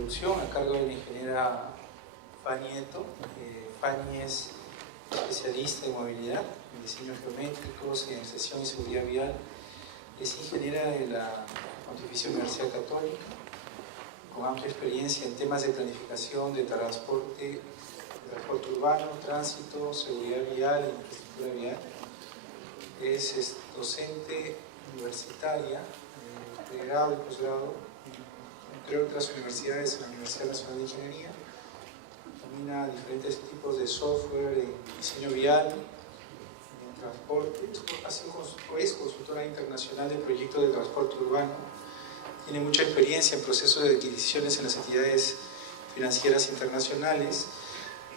introducción a cargo de la ingeniera Fanny Eto. Fanny es especialista en movilidad, en diseños geométricos, en señalización y seguridad vial. Es ingeniera de la Pontificia Universidad Católica, con amplia experiencia en temas de planificación de transporte urbano, tránsito, seguridad vial e infraestructura vial. Es docente universitaria, de grado y posgrado, entre otras universidades, en la Universidad Nacional de Ingeniería. Domina diferentes tipos de software en diseño vial, en transporte. Es consultora internacional de proyectos de transporte urbano. Tiene mucha experiencia en procesos de adquisiciones en las entidades financieras internacionales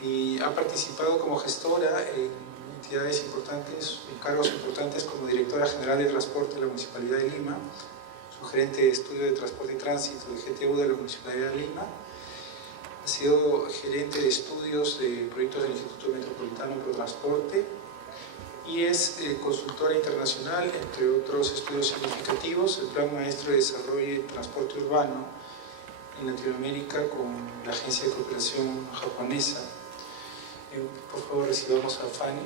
y ha participado como gestora en entidades importantes, en cargos importantes como directora general de transporte de la Municipalidad de Lima, gerente de estudio de transporte y tránsito de GTU de la Municipalidad de Lima. Ha sido gerente de estudios de proyectos del Instituto Metropolitano de Transporte y es consultora internacional, entre otros estudios significativos, el Plan Maestro de Desarrollo y Transporte Urbano en Latinoamérica con la Agencia de Cooperación Japonesa. Por favor, recibamos a Fanny.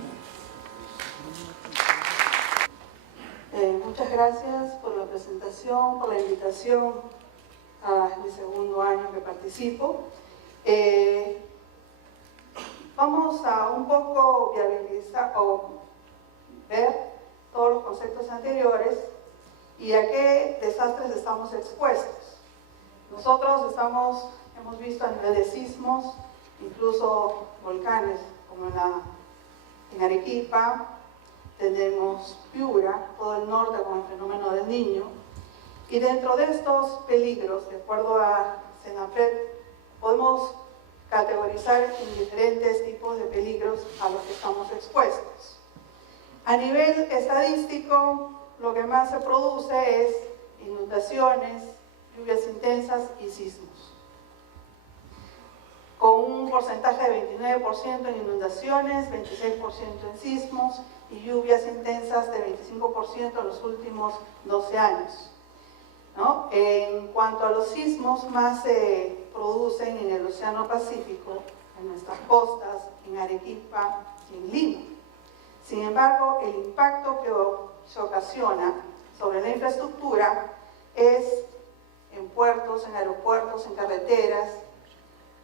Muchas gracias por la presentación, por la invitación a mi segundo año que participo. Vamos a un poco viabilizar o ver todos los conceptos anteriores y a qué desastres estamos expuestos. Nosotros hemos visto a nivel de sismos, incluso volcanes como en Arequipa. Tenemos Piura, todo el norte con el fenómeno del Niño. Y dentro de estos peligros, de acuerdo a CENAPRED, podemos categorizar en diferentes tipos de peligros a los que estamos expuestos. A nivel estadístico, lo que más se produce es inundaciones, lluvias intensas y sismos, con un porcentaje de 29% en inundaciones, 26% en sismos y lluvias intensas de 25% en los últimos 12 años. ¿No? En cuanto a los sismos, más se producen en el Océano Pacífico, en nuestras costas, en Arequipa y en Lima. Sin embargo, el impacto que se ocasiona sobre la infraestructura es en puertos, en aeropuertos, en carreteras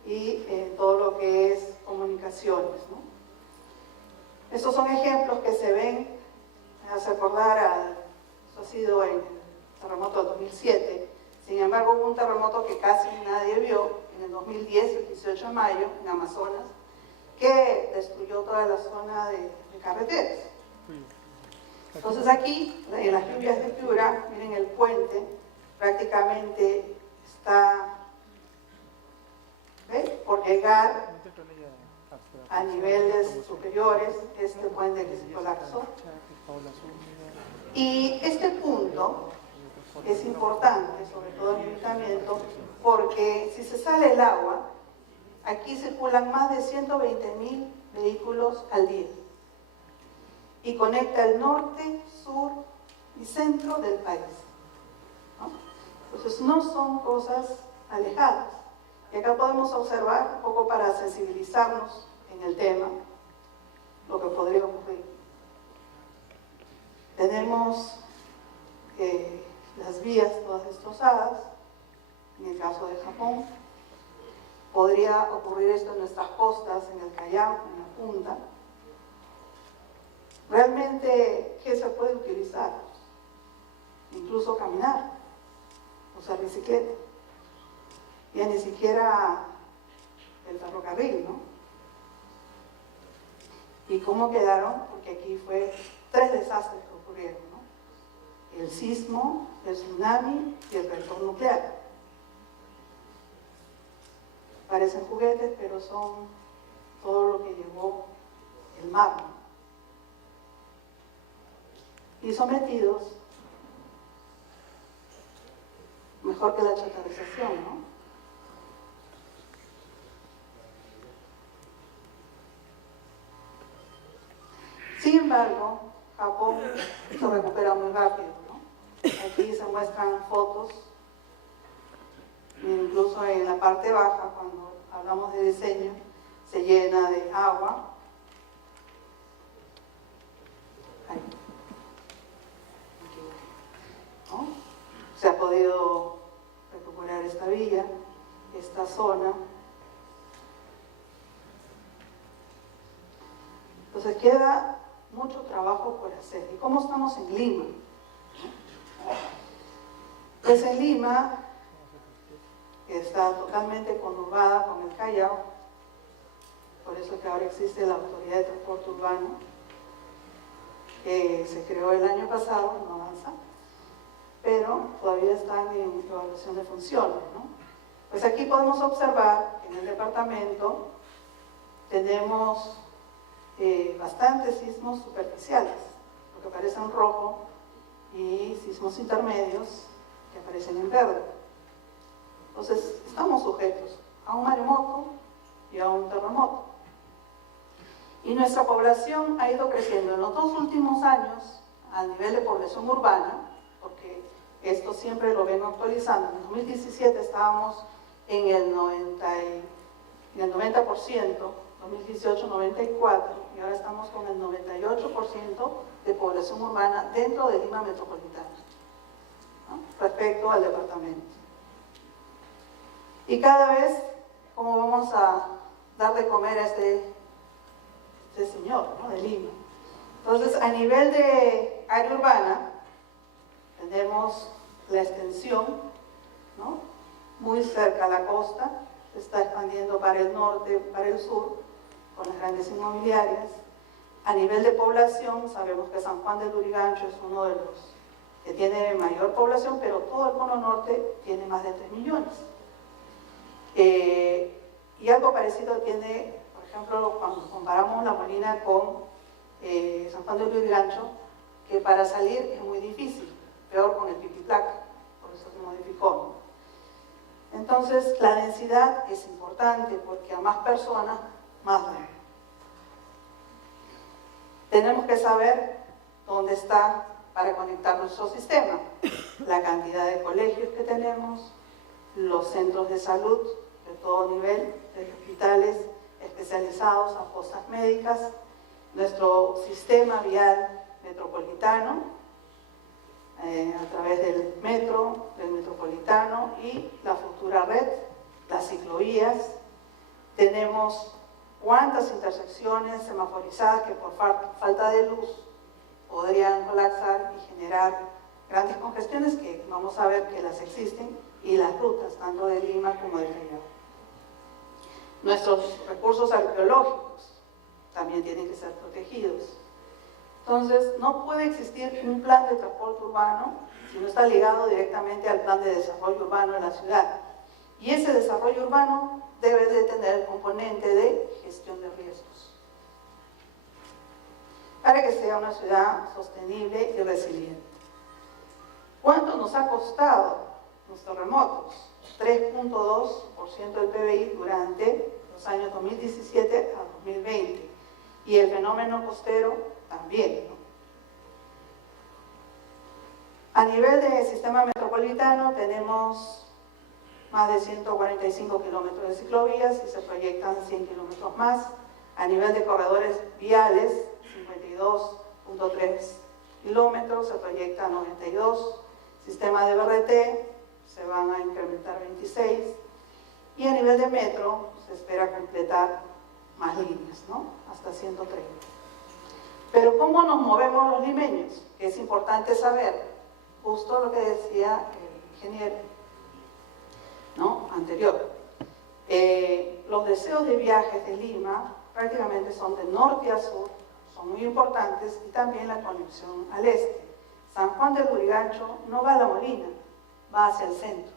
y en todo lo que es comunicaciones, ¿no? Estos son ejemplos que se ven, me hace acordar, eso ha sido en el terremoto del 2007, sin embargo hubo un terremoto que casi nadie vio en el 2010, el 18 de mayo, en Amazonas, que destruyó toda la zona de carreteras. Entonces aquí, en las lluvias de Piura, miren el puente, prácticamente está, ¿ve?, por llegar a niveles superiores, este puente que se colapsó. Y este punto es importante, sobre todo en el ayuntamiento, porque si se sale el agua, aquí circulan más de 120.000 vehículos al día y conecta el norte, sur y centro del país, ¿no? Entonces no son cosas alejadas. Y acá podemos observar, un poco para sensibilizarnos en el tema, lo que podría ocurrir. Tenemos las vías todas destrozadas, en el caso de Japón. Podría ocurrir esto en nuestras costas, en el Callao, en la punta. Realmente, ¿qué se puede utilizar? Incluso caminar, usar bicicleta. Ya ni siquiera el ferrocarril, ¿no? ¿Y cómo quedaron? Porque aquí fue 3 desastres que ocurrieron, ¿no? El sismo, el tsunami y el reactor nuclear. Parecen juguetes, pero son todo lo que llevó el mar, ¿no? Y sometidos, mejor que la chatarrización, ¿no? Sin embargo, Japón se recupera muy rápido, ¿no? Aquí se muestran fotos incluso en la parte baja, cuando hablamos de diseño, se llena de agua. Ahí. ¿No? Se ha podido recuperar esta vía, esta zona. Entonces queda mucho trabajo por hacer. ¿Y cómo estamos en Lima? Pues en Lima, que está totalmente conurbada con el Callao, por eso que ahora existe la Autoridad de Transporte Urbano, que se creó el año pasado, no avanza, pero todavía están en evaluación de funciones, ¿no? Pues aquí podemos observar que en el departamento tenemos bastantes sismos superficiales, lo que aparece en rojo, y sismos intermedios que aparecen en verde. Entonces, estamos sujetos a un maremoto y a un terremoto. Y nuestra población ha ido creciendo en los 2 últimos años a nivel de población urbana, porque esto siempre lo vengo actualizando. En 2017 estábamos en el 90%, 2018 94%, y ahora estamos con el 98% de población urbana dentro de Lima metropolitana, ¿no? Respecto al departamento. Y cada vez, ¿cómo vamos a dar de comer a este señor, ¿no?, de Lima? Entonces, a nivel de área urbana, tenemos la extensión, ¿no?, muy cerca a la costa, se está expandiendo para el norte, para el sur, con las grandes inmobiliarias. A nivel de población, sabemos que San Juan de Lurigancho es uno de los que tiene mayor población, pero todo el cono norte tiene más de 3 millones. Y algo parecido tiene, por ejemplo, cuando comparamos La Molina con San Juan de Lurigancho, que para salir es muy difícil, peor con el Pipiplac, por eso se modificó, ¿no? Entonces, la densidad es importante porque a más personas, más daño. Tenemos que saber dónde está para conectar nuestro sistema, la cantidad de colegios que tenemos, los centros de salud de todo nivel, desde hospitales especializados a postas médicas, nuestro sistema vial metropolitano, a través del metro, del metropolitano y la futura red, las ciclovías. Tenemos cuántas intersecciones semaforizadas que por falta de luz podrían colapsar y generar grandes congestiones, que vamos a ver que las existen, y las rutas, tanto de Lima como de Callao. Nuestros recursos arqueológicos también tienen que ser protegidos. Entonces, no puede existir un plan de transporte urbano si no está ligado directamente al plan de desarrollo urbano de la ciudad. Y ese desarrollo urbano debe de tener el componente de gestión de riesgos, para que sea una ciudad sostenible y resiliente. ¿Cuánto nos ha costado los terremotos? 3.2% del PBI durante los años 2017 a 2020. Y el fenómeno costero también, ¿no? A nivel de sistema metropolitano tenemos más de 145 kilómetros de ciclovías y se proyectan 100 kilómetros más. A nivel de corredores viales, 52.3 kilómetros, se proyectan 92. Sistema de BRT, se van a incrementar 26. Y a nivel de metro, se espera completar más líneas, ¿no?, hasta 130. Pero ¿cómo nos movemos los limeños? Que es importante saber, justo lo que decía el ingeniero, ¿no?, anterior. Los deseos de viajes de Lima prácticamente son de norte a sur, son muy importantes, y también la conexión al este. San Juan de Lurigancho no va a La Molina, va hacia el centro,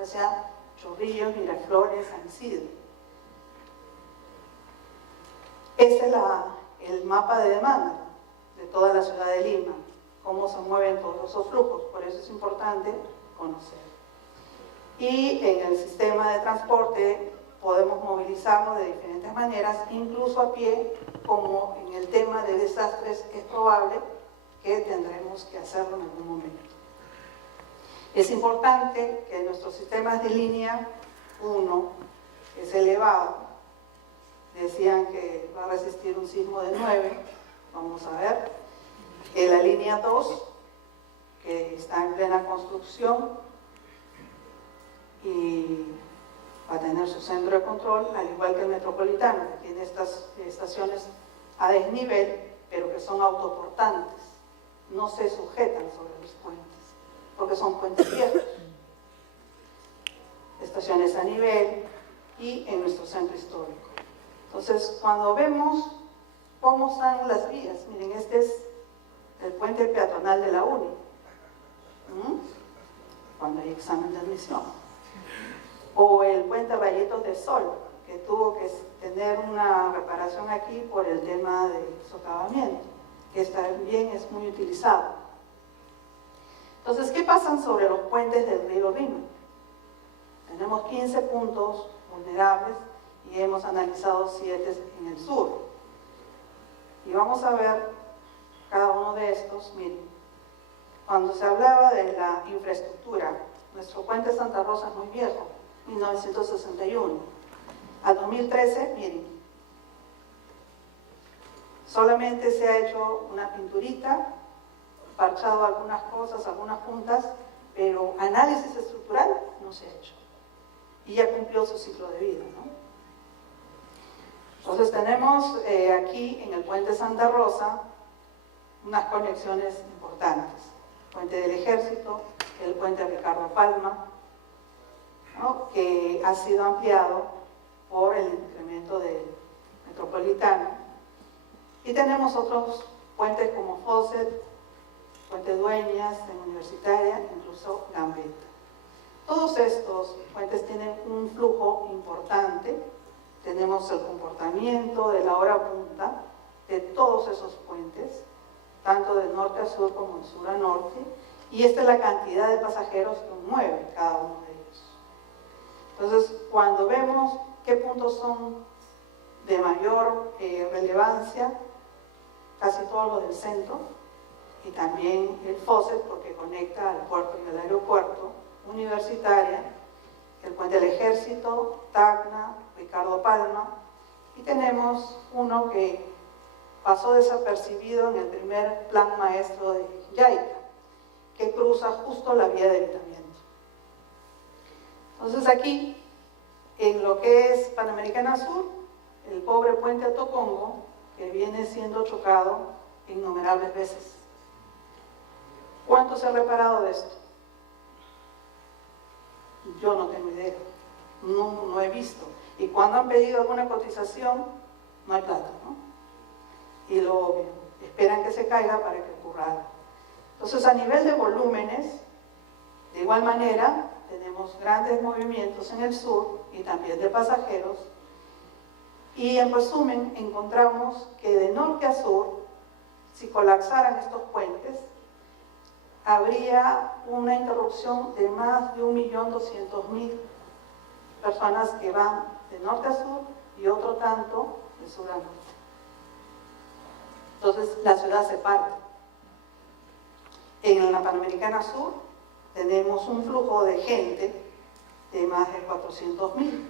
hacia Chorrillos, Miraflores, San Isidro. Ese es el mapa de demanda de toda la ciudad de Lima, cómo se mueven todos esos flujos, por eso es importante conocer. Y en el sistema de transporte podemos movilizarnos de diferentes maneras, incluso a pie, como en el tema de desastres, que es probable que tendremos que hacerlo en algún momento. Es importante que nuestros sistemas de línea 1, que es elevado, decían que va a resistir un sismo de 9, vamos a ver, en la línea 2, que está en plena construcción y va a tener su centro de control, al igual que el Metropolitano, que tiene estas estaciones a desnivel, pero que son autoportantes, no se sujetan sobre los puentes, porque son puentes viejos. Estaciones a nivel y en nuestro centro histórico. Entonces, cuando vemos cómo están las vías, miren, este es el puente peatonal de la UNI, cuando hay examen de admisión. O el puente Rayetos de Sol, que tuvo que tener una reparación aquí por el tema de socavamiento, que también es muy utilizado. Entonces, ¿qué pasa sobre los puentes del río Rin? Tenemos 15 puntos vulnerables y hemos analizado 7 en el sur. Y vamos a ver cada uno de estos. Miren, cuando se hablaba de la infraestructura, nuestro puente Santa Rosa es muy viejo, 1961. A 2013, miren, solamente se ha hecho una pinturita, parchado algunas cosas, algunas puntas, pero análisis estructural no se ha hecho. Y ya cumplió su ciclo de vida, ¿no? Entonces tenemos aquí en el puente Santa Rosa unas conexiones importantes. El puente del Ejército, el puente Ricardo Palma, ¿no?, que ha sido ampliado por el incremento del Metropolitano. Y tenemos otros puentes como Fawcett, Puente Dueñas, en Universitaria, incluso Gambetta. Todos estos puentes tienen un flujo importante. Tenemos el comportamiento de la hora punta de todos esos puentes, tanto de norte a sur como de sur a norte, y esta es la cantidad de pasajeros que mueve cada uno de ellos. Entonces, cuando vemos qué puntos son de mayor relevancia, casi todos los del centro, y también el Fawcett, porque conecta al puerto y al aeropuerto, Universitaria, el puente del Ejército, Tacna, Ricardo Palma, y tenemos uno que pasó desapercibido en el primer plan maestro de JICA, que cruza justo la vía de evitamiento. Entonces aquí, en lo que es Panamericana Sur, el pobre puente Tocongo, que viene siendo chocado innumerables veces. ¿Cuánto se ha reparado de esto? Yo no tengo idea, no he visto. Y cuando han pedido alguna cotización, no hay plata, ¿no? Y lo obvio, esperan que se caiga para que ocurra algo. Entonces, a nivel de volúmenes, de igual manera, tenemos grandes movimientos en el sur y también de pasajeros. Y en resumen, encontramos que de norte a sur, si colapsaran estos puentes, habría una interrupción de más de 1.200.000 personas que van de norte a sur y otro tanto de sur a norte. Entonces la ciudad se parte. En la Panamericana Sur tenemos un flujo de gente de más de 400.000.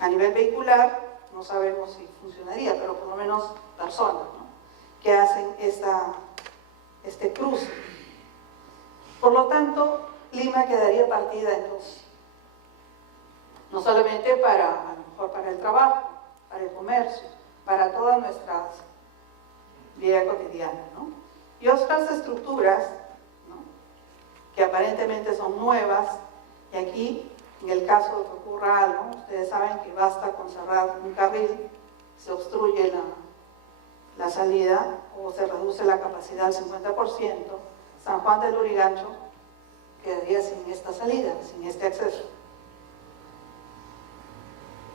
A nivel vehicular no sabemos si funcionaría, pero por lo menos personas, ¿no?, que hacen este cruce. Por lo tanto, Lima quedaría partida en dos. No solamente a lo mejor para el trabajo, para el comercio, para toda nuestra vida cotidiana, ¿no? Y otras estructuras, ¿no?, que aparentemente son nuevas, y aquí, en el caso de que ocurra algo, ustedes saben que basta con cerrar un carril, se obstruye la salida o se reduce la capacidad al 50%, San Juan del Lurigancho quedaría sin esta salida, sin este acceso.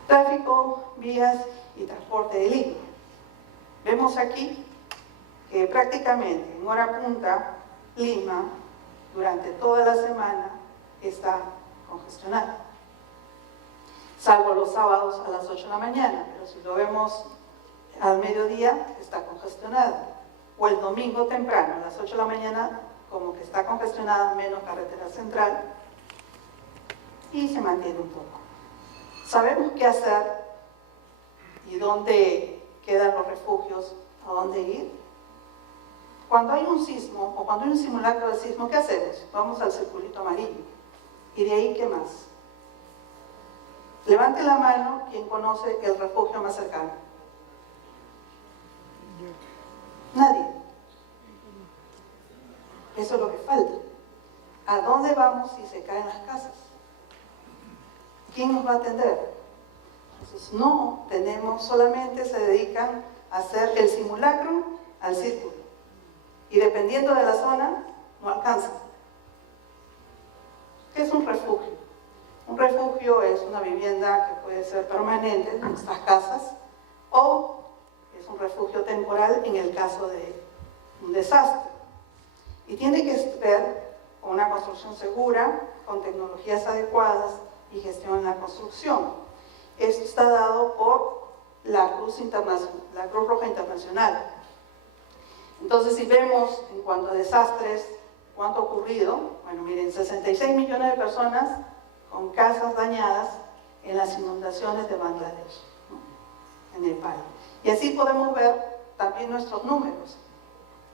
Tráfico, vías y transporte de Lima. Vemos aquí que prácticamente en hora punta, Lima, durante toda la semana, está congestionada. Salvo los sábados a las 8 de la mañana, pero si lo vemos al mediodía, está congestionada. O el domingo temprano, a las 8 de la mañana, como que está congestionada, menos carretera central, y se mantiene un poco. Sabemos qué hacer y dónde quedan los refugios, a dónde ir. Cuando hay un sismo o cuando hay un simulacro de sismo, ¿qué hacemos? Vamos al circulito amarillo. ¿Y de ahí qué más? Levante la mano quien conoce el refugio más cercano. Nadie. Eso es lo que falta. ¿A dónde vamos si se caen las casas? ¿Quién nos va a atender? Entonces, no tenemos, solamente se dedican a hacer el simulacro al círculo. Y dependiendo de la zona, no alcanza. ¿Qué es un refugio? Un refugio es una vivienda que puede ser permanente en nuestras casas o es un refugio temporal en el caso de un desastre. Y tiene que ver con una construcción segura, con tecnologías adecuadas y gestión en la construcción. Esto está dado por la Cruz Roja Internacional. Entonces, si vemos en cuanto a desastres, cuánto ha ocurrido, bueno, miren, 66 millones de personas con casas dañadas en las inundaciones de Bangladesh, ¿no? En Nepal. Y así podemos ver también nuestros números.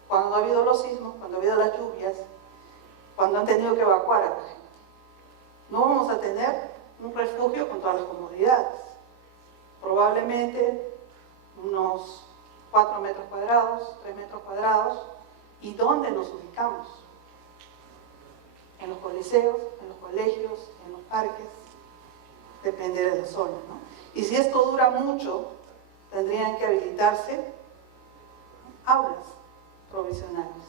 Cuando ha habido los sismos, cuando ha habido las lluvias, cuando han tenido que evacuar a la gente. No vamos a tener un refugio con todas las comodidades. Probablemente unos 4 metros cuadrados, 3 metros cuadrados. ¿Y dónde nos ubicamos? En los coliseos, en los colegios, en los parques, depende de la zona, ¿no? Y si esto dura mucho, tendrían que habilitarse aulas provisionales.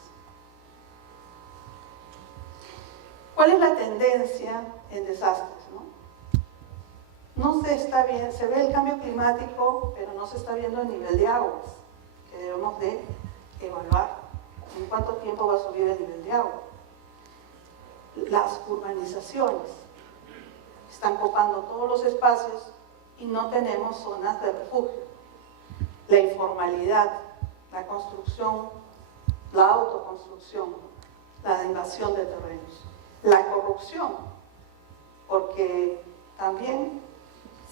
¿Cuál es la tendencia en desastres, no? No se está bien, se ve el cambio climático, pero no se está viendo el nivel de aguas, que debemos de evaluar. ¿En cuánto tiempo va a subir el nivel de agua? Las urbanizaciones están copando todos los espacios y no tenemos zonas de refugio. La informalidad, la construcción, la autoconstrucción, la invasión de terrenos, la corrupción, porque también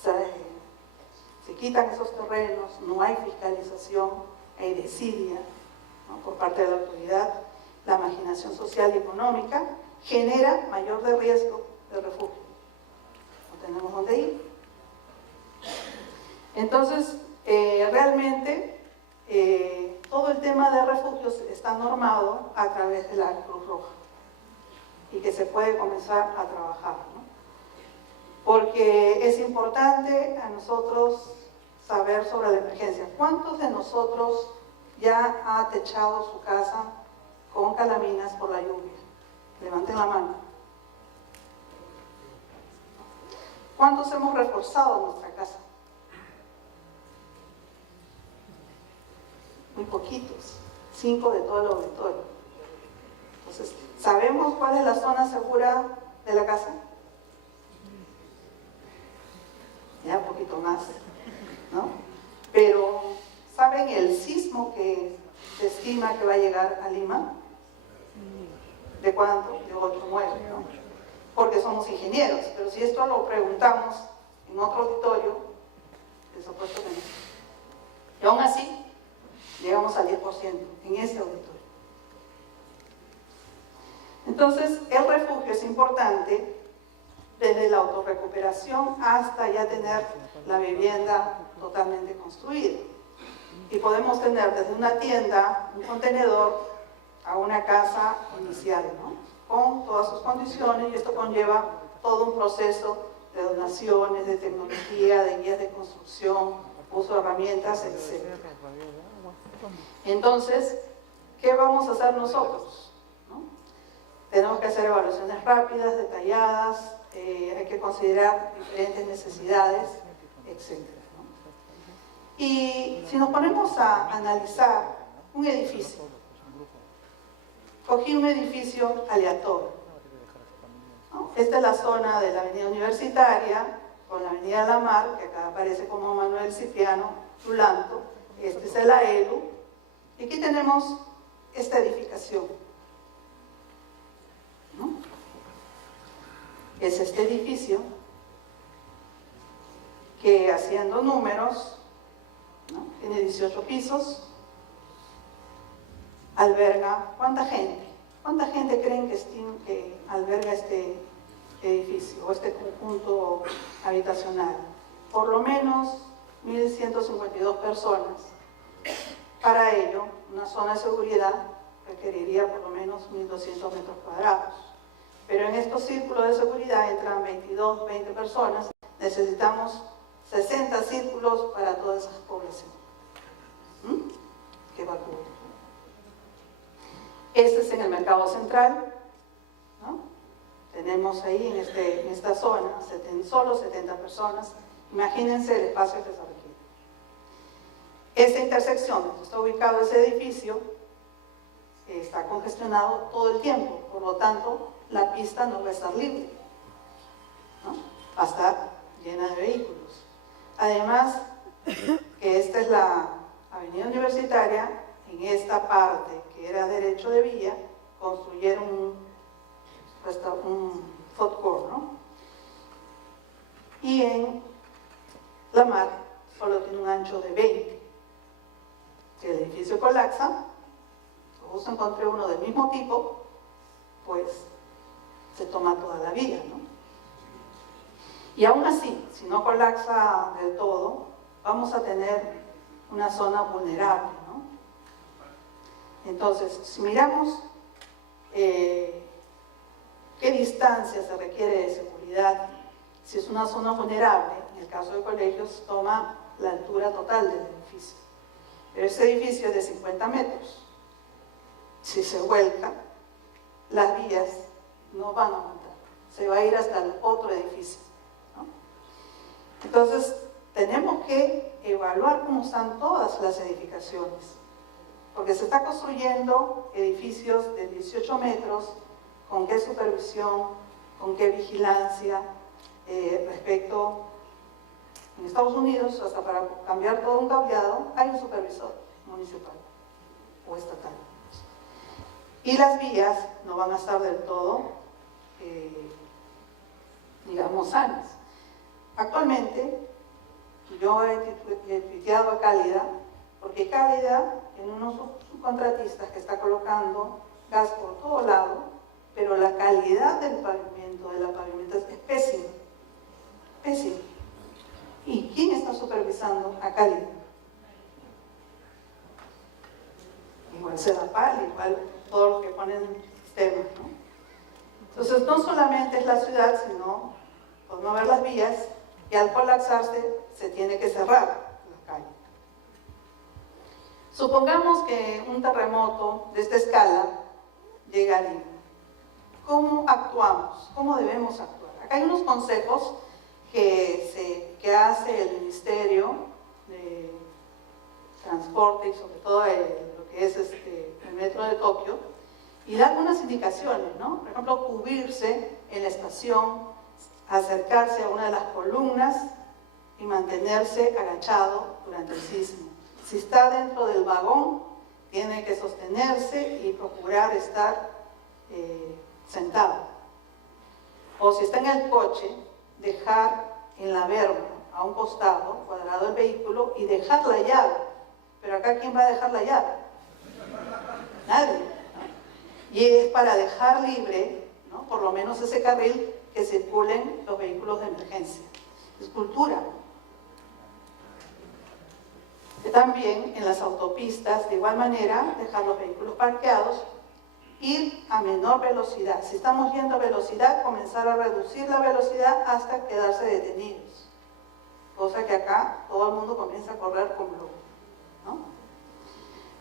se quitan esos terrenos, no hay fiscalización, hay desidia, ¿no? Por parte de la autoridad, la marginación social y económica genera mayor de riesgo de refugio. No tenemos dónde ir. Entonces, realmente, todo el tema de refugios está normado a través de la Cruz Roja y que se puede comenzar a trabajar, ¿no? Porque es importante a nosotros saber sobre la emergencia. ¿Cuántos de nosotros ya ha techado su casa con calaminas por la lluvia? Levanten la mano. ¿Cuántos hemos reforzado nuestra casa? Muy poquitos, 5 de todo el auditorio. Entonces, ¿sabemos cuál es la zona segura de la casa? Ya un poquito más, ¿no? Pero, ¿saben el sismo que se estima que va a llegar a Lima? ¿De cuánto? De 8 o 9, ¿no? Porque somos ingenieros, pero si esto lo preguntamos en otro auditorio, por supuesto que no. Y aún así, llegamos al 10% en este auditorio. Entonces, el refugio es importante desde la autorrecuperación hasta ya tener la vivienda totalmente construida. Y podemos tener desde una tienda, un contenedor, a una casa inicial, ¿no? Con todas sus condiciones, y esto conlleva todo un proceso de donaciones, de tecnología, de guías de construcción, uso de herramientas, etc. Entonces, ¿qué vamos a hacer nosotros? ¿No? Tenemos que hacer evaluaciones rápidas, detalladas, hay que considerar diferentes necesidades, etc. ¿no? Y si nos ponemos a analizar un edificio, cogí un edificio aleatorio, ¿no? Esta es la zona de la avenida Universitaria, con la avenida La Mar, que acá aparece como Manuel Cipriano Lulanto. Este es el AELU, y aquí tenemos esta edificación. es este edificio que, haciendo números, ¿no?, tiene 18 pisos, alberga, ¿cuánta gente? ¿Cuánta gente creen que alberga este edificio o este conjunto habitacional? Por lo menos 1.152 personas. Para ello, una zona de seguridad requeriría por lo menos 1.200 metros cuadrados. Pero en estos círculos de seguridad entran 22, 20 personas. Necesitamos 60 círculos para toda esa población. ¿Qué va a ocurrir? Este es en el mercado central, ¿no? Tenemos ahí en esta zona solo 70 personas. Imagínense el espacio que se requiere. Esta intersección donde está ubicado ese edificio está congestionado todo el tiempo, por lo tanto la pista no va a estar libre, ¿no? Va a estar llena de vehículos. Además, que esta es la avenida Universitaria, en esta parte que era derecho de vía, construyeron un food court, ¿no? Y en la mar solo tiene un ancho de 20. Si el edificio colapsa, justo encontré uno del mismo tipo, pues se toma toda la vía, ¿no? Y aún así, si no colapsa del todo, vamos a tener una zona vulnerable, ¿no? Entonces, si miramos qué distancia se requiere de seguridad, si es una zona vulnerable, en el caso de colegios, toma la altura total del edificio. Pero ese edificio es de 50 metros. Si se vuelca, las vías no van a aguantar. Se va a ir hasta el otro edificio, ¿no? Entonces, tenemos que evaluar cómo están todas las edificaciones. Porque se está construyendo edificios de 18 metros, con qué supervisión, con qué vigilancia, respecto, en Estados Unidos, hasta para cambiar todo un cableado, hay un supervisor municipal o estatal. Y las vías no van a estar del todo, digamos, sanas. Actualmente, yo he tuiteado a Cálida, porque Cálida, en unos subcontratistas que está colocando gas por todo lado, pero la calidad del pavimento, de la pavimentación, es pésima. Pésima. ¿Y quién está supervisando a Cálida? Igual Sedapal, igual todos los que ponen sistemas, ¿no? Entonces, no solamente es la ciudad, sino por no ver las vías, y al colapsarse se tiene que cerrar la calle. Supongamos que un terremoto de esta escala llega a Lima. ¿Cómo actuamos? ¿Cómo debemos actuar? Acá hay unos consejos que hace el Ministerio de Transporte y sobre todo lo que es el metro de Tokio, y da algunas indicaciones, ¿no? Por ejemplo, cubrirse en la estación, acercarse a una de las columnas y mantenerse agachado durante el sismo. Si está dentro del vagón, tiene que sostenerse y procurar estar sentado. O si está en el coche, dejar en la verja, a un costado, cuadrado el vehículo, y dejar la llave. Pero acá, ¿quién va a dejar la llave? Nadie, ¿no? Y es para dejar libre, ¿no?, por lo menos ese carril que circulen los vehículos de emergencia. Es cultura. También en las autopistas, de igual manera, dejar los vehículos parqueados, ir a menor velocidad. Si estamos yendo a velocidad, comenzar a reducir la velocidad hasta quedarse detenidos. Cosa que acá todo el mundo comienza a correr como loco, ¿no?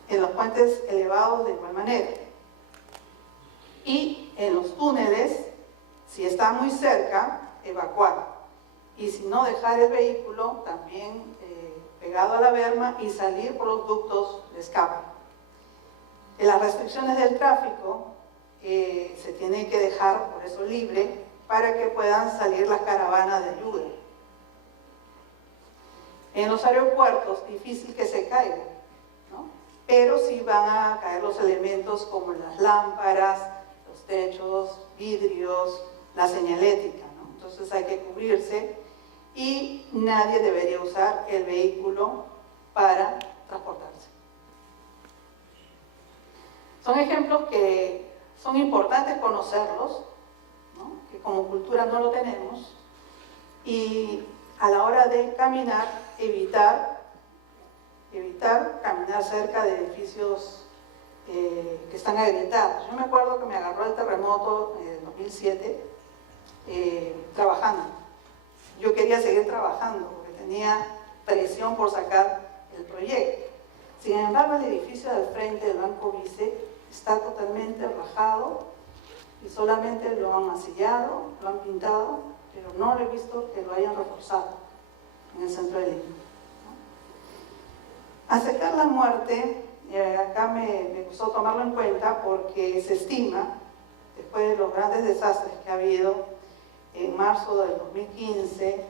En los puentes elevados de igual manera. Y en los túneles, si está muy cerca, evacuar. Y si no, dejar el vehículo también pegado a la berma y salir por los ductos de escape. En las restricciones del tráfico se tiene que dejar por eso libre para que puedan salir las caravanas de ayuda. En los aeropuertos, difícil que se caigan, ¿no? Pero sí van a caer los elementos como las lámparas, los techos, vidrios, la señalética, Entonces hay que cubrirse y nadie debería usar el vehículo para transportarse. Son ejemplos que son importantes conocerlos, ¿no? Que como cultura no lo tenemos, y a la hora de caminar, evitar caminar cerca de edificios que están agrietados. Yo me acuerdo que me agarró el terremoto en el 2007 trabajando. Yo quería seguir trabajando porque tenía presión por sacar el proyecto. Sin embargo, el edificio del frente del Banco Vice está totalmente rajado y solamente lo han masillado, lo han pintado, pero no he visto que lo hayan reforzado en el centro de Lima. Acercar la muerte, acá me gustó tomarlo en cuenta porque se estima, después de los grandes desastres que ha habido en marzo del 2015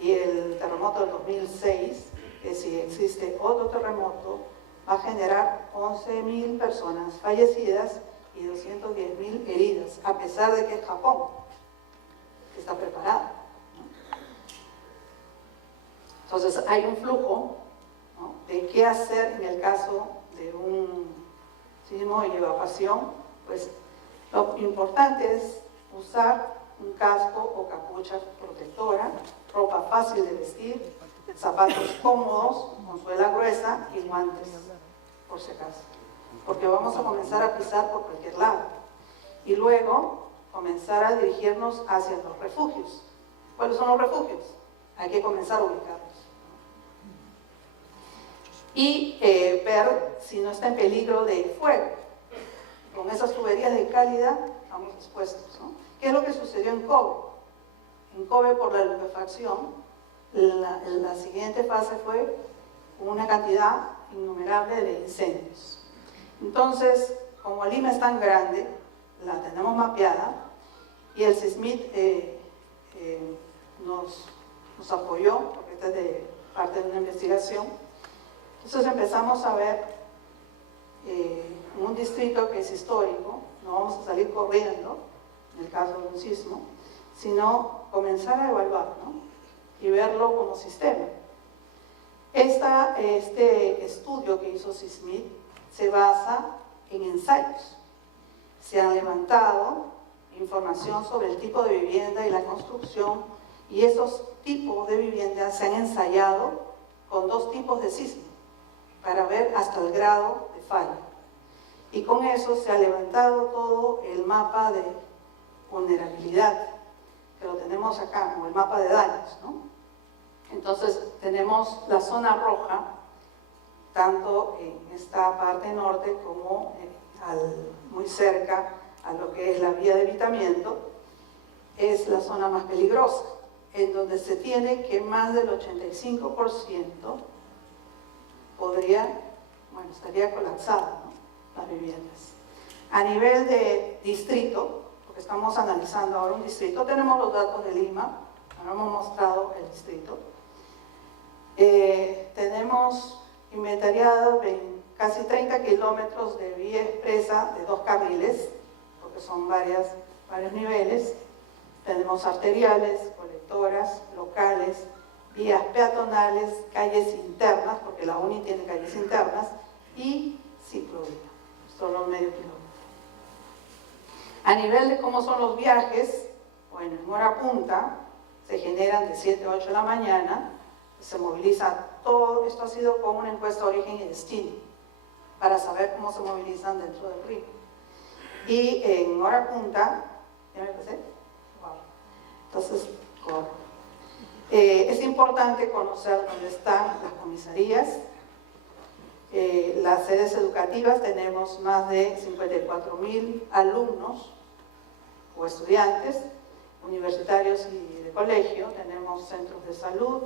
y el terremoto del 2006, que si existe otro terremoto, va a generar 11.000 personas fallecidas y 210.000 heridas, a pesar de que es Japón, que está preparado, ¿no? Entonces hay un flujo, ¿no?, de qué hacer en el caso de un sismo y evacuación. Pues lo importante es usar un casco o capucha protectora, ropa fácil de vestir, zapatos cómodos, con suela gruesa y guantes, por si acaso, porque vamos a comenzar a pisar por cualquier lado y luego comenzar a dirigirnos hacia los refugios. ¿Cuáles son los refugios? Hay que comenzar a ubicarlos y ver si no está en peligro de fuego. Con esas tuberías de cálida estamos expuestos, ¿no? ¿Qué es lo que sucedió en Kobe? En Kobe, por la liquefacción, la siguiente fase fue una cantidad innumerable de incendios. Entonces, como Lima es tan grande, la tenemos mapeada y el SISMIT nos apoyó, porque esta es de parte de una investigación. Entonces empezamos a ver en un distrito que es histórico, no vamos a salir corriendo en el caso de un sismo, sino comenzar a evaluar, ¿no?, y verlo como sistema. Este estudio que hizo SISMIT se basa en ensayos. Se han levantado información sobre el tipo de vivienda y la construcción, y esos tipos de viviendas se han ensayado con 2 tipos de sismo para ver hasta el grado de falla. Y con eso se ha levantado todo el mapa de vulnerabilidad, que lo tenemos acá, como el mapa de daños, ¿no? Entonces tenemos la zona roja, tanto en esta parte norte como muy cerca a lo que es la vía de evitamiento, es la zona más peligrosa, en donde se tiene que más del 85% estaría colapsada, ¿no?, las viviendas. A nivel de distrito, porque estamos analizando ahora un distrito, tenemos los datos de Lima, ahora hemos mostrado el distrito. Tenemos inventariado casi 30 kilómetros de vía expresa de 2 carriles, porque son varios niveles. Tenemos arteriales, colectoras, locales, vías peatonales, calles internas, porque la UNI tiene calles internas, y ciclovía, solo medio kilómetro. A nivel de cómo son los viajes, bueno, en hora punta se generan de 7 a 8 de la mañana, se moviliza todo. Esto ha sido como una encuesta de origen y destino, para saber cómo se movilizan dentro del río. Y en hora punta, ¿ya me pasé? Wow. Entonces, corro. Es importante conocer dónde están las comisarías, las sedes educativas. Tenemos más de 54.000 alumnos o estudiantes, universitarios y de colegio. Tenemos centros de salud,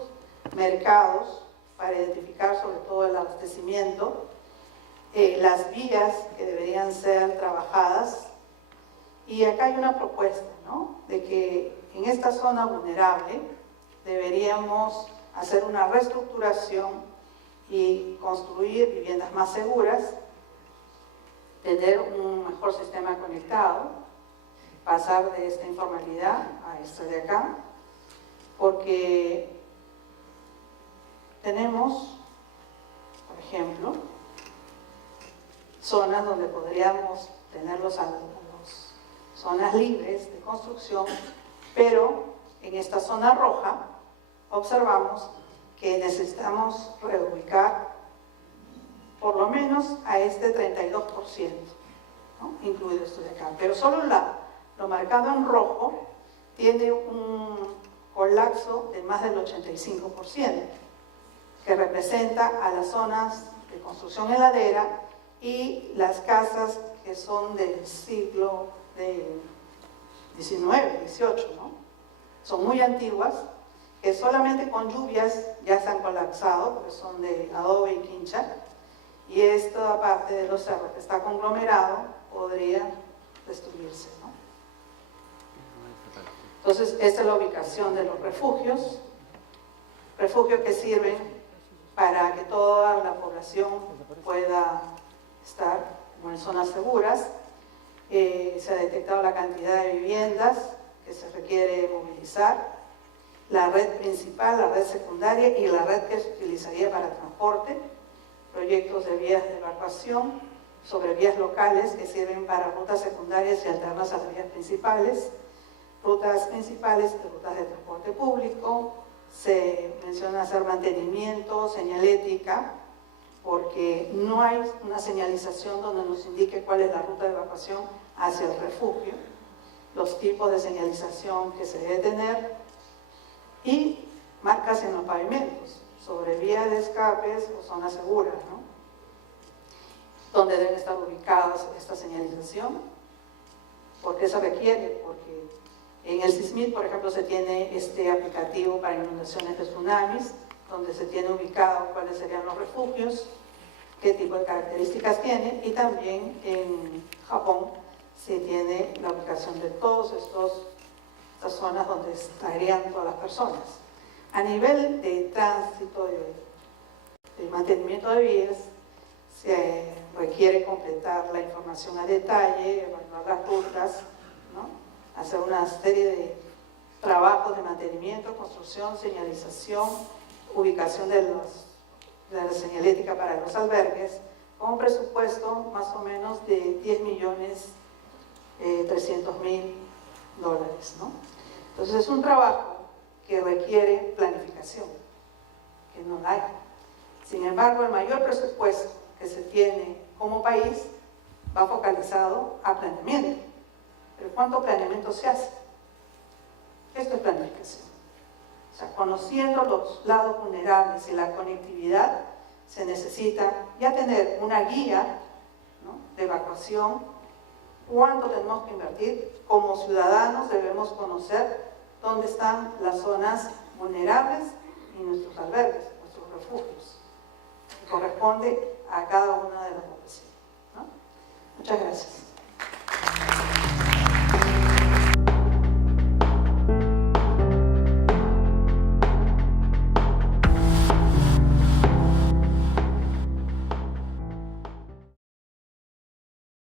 mercados para identificar sobre todo el abastecimiento, las vías que deberían ser trabajadas. Y acá hay una propuesta, ¿no?, de que en esta zona vulnerable deberíamos hacer una reestructuración y construir viviendas más seguras, tener un mejor sistema conectado, pasar de esta informalidad a esta de acá, porque tenemos, por ejemplo, zonas donde podríamos tenerlos a zonas libres de construcción, pero en esta zona roja observamos que necesitamos reubicar por lo menos a este 32%, ¿no? Incluido esto de acá. Pero solo lo marcado en rojo tiene un colapso de más del 85%, que representa a las zonas de construcción heladera y las casas que son del siglo XIX, XVIII, ¿no? Son muy antiguas, que solamente con lluvias ya se han colapsado, porque son de adobe y quincha, y esta parte de los cerros que está conglomerado podría destruirse, ¿no? Entonces, esta es la ubicación de los refugios que sirven para que toda la población pueda estar en zonas seguras. Se ha detectado la cantidad de viviendas que se requiere movilizar, la red principal, la red secundaria y la red que se utilizaría para transporte, proyectos de vías de evacuación sobre vías locales que sirven para rutas secundarias y alternas a las vías principales, rutas principales y rutas de transporte público. Se menciona hacer mantenimiento, señalética, porque no hay una señalización donde nos indique cuál es la ruta de evacuación hacia el refugio, los tipos de señalización que se debe tener y marcas en los pavimentos sobre vías de escapes o zonas seguras, ¿no? Donde deben estar ubicadas esta señalización. ¿Por qué se requiere? Porque en el SISMIT, por ejemplo, se tiene este aplicativo para inundaciones de tsunamis, donde se tiene ubicado cuáles serían los refugios, qué tipo de características tiene, y también en Japón se tiene la ubicación de todas estas zonas donde estarían todas las personas. A nivel de tránsito, de mantenimiento de vías, se requiere completar la información a detalle, evaluar las rutas, ¿no? Hacer una serie de trabajos de mantenimiento, construcción, señalización, ubicación de la señalética para los albergues, con un presupuesto más o menos de $10.300.000, ¿no? Entonces es un trabajo que requiere planificación, que no la hay. Sin embargo, el mayor presupuesto que se tiene como país va focalizado a planeamiento. Pero ¿cuánto planeamiento se hace? Esto es planificación. O sea, conociendo los lados vulnerables y la conectividad, se necesita ya tener una guía, ¿no?, de evacuación. ¿Cuánto tenemos que invertir? Como ciudadanos debemos conocer dónde están las zonas vulnerables y nuestros albergues, nuestros refugios. Corresponde a cada una de las poblaciones, ¿no? Muchas gracias.